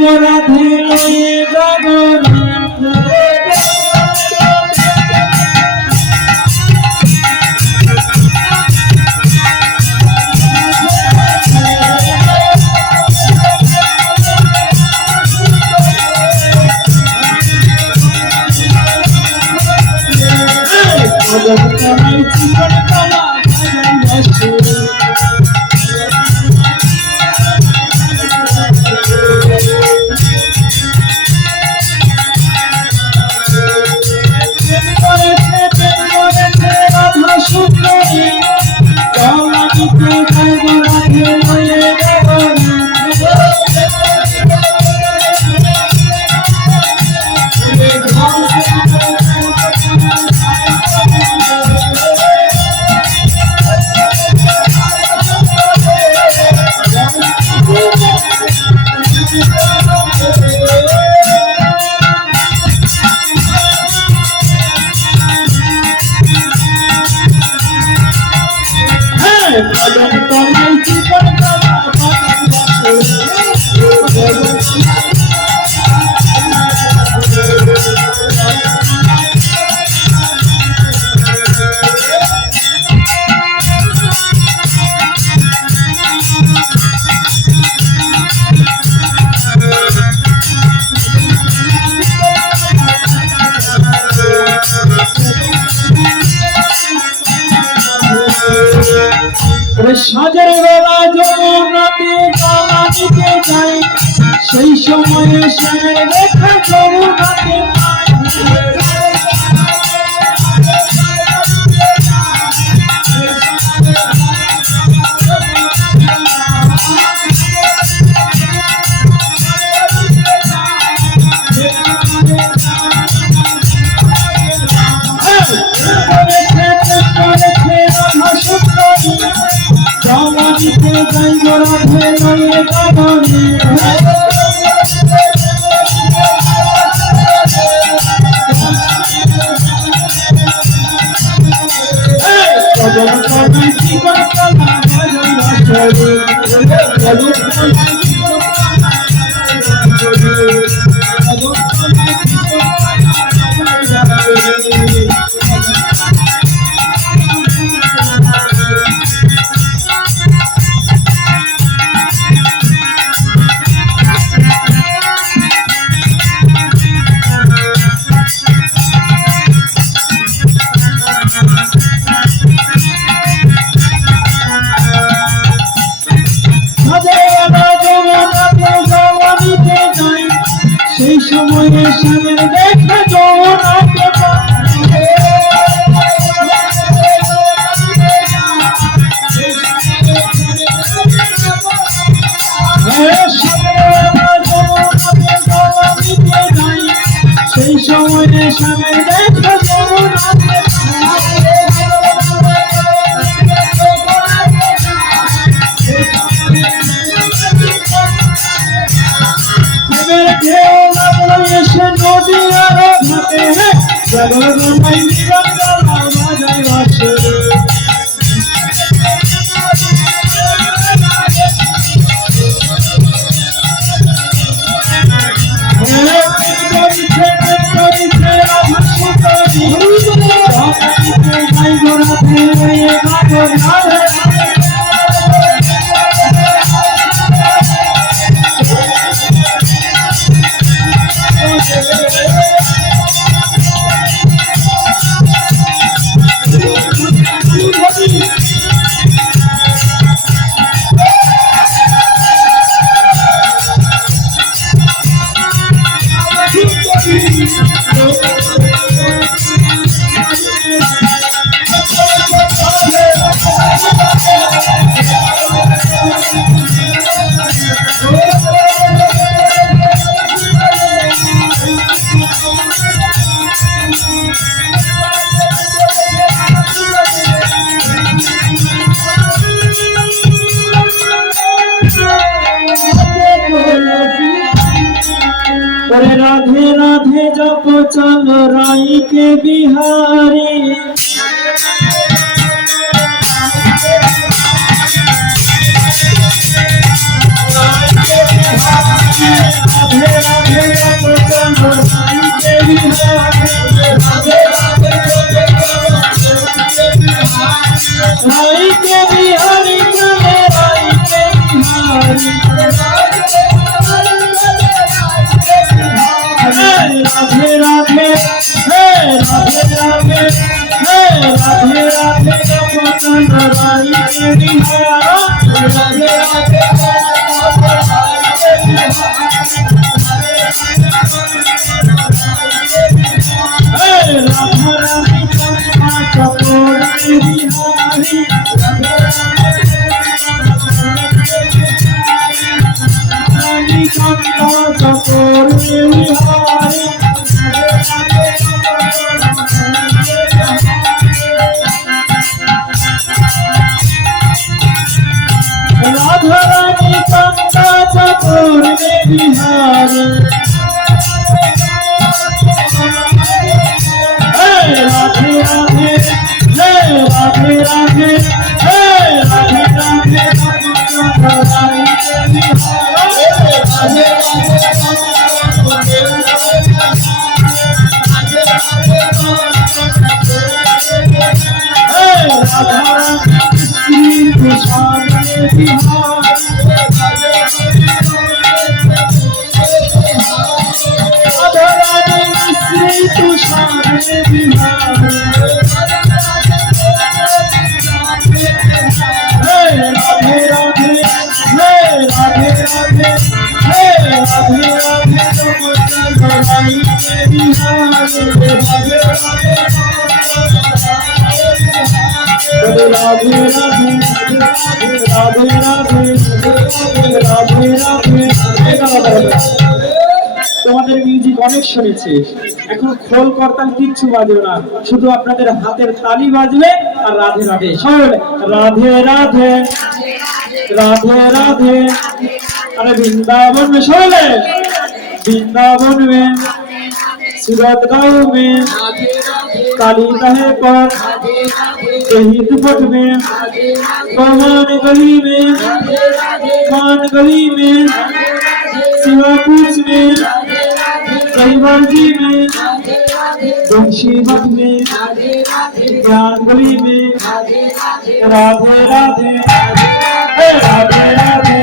গো রাধে লয়ে জগন্নাথ সাজের বেলা যমুনাতে গলা দিতে যাই সেই সময়ে শ্যামের দেখা যমুনাতে राधे राधे जप चल राई के बिहारी राधे চকর বিহারি রাধা রানী কান্তা চকর বিহারি রাধে রাধে রাধে রাধে রাধে রাধে রানী কে বিহারি রাধে রাধা শ্রী কৃষ্ণ বিহারি श्री तुषार बिहारी राधे राधे राधे राधे राधे राधे रानी के बिहारी राधे राधे राधे राधे राधे राधे তোমাদের মিউজিক অনেক শুনেছি, এখন খোল করতাল কিচ্ছু বাজবে না, শুধু আপনাদের হাতের তালি বাজবে আর রাধে রাধে সবাই রাধে রাধে রাধে রাধে। अरे वृंदावन में शोले वृंदावन में सूरत गांव में काली कहे पर यही दुपट में कमान गली में मान गली में शिवा कुछ में रविवार जी में बंशी मठ में ज्ञान गली में राधे राधे राधे राधे राधे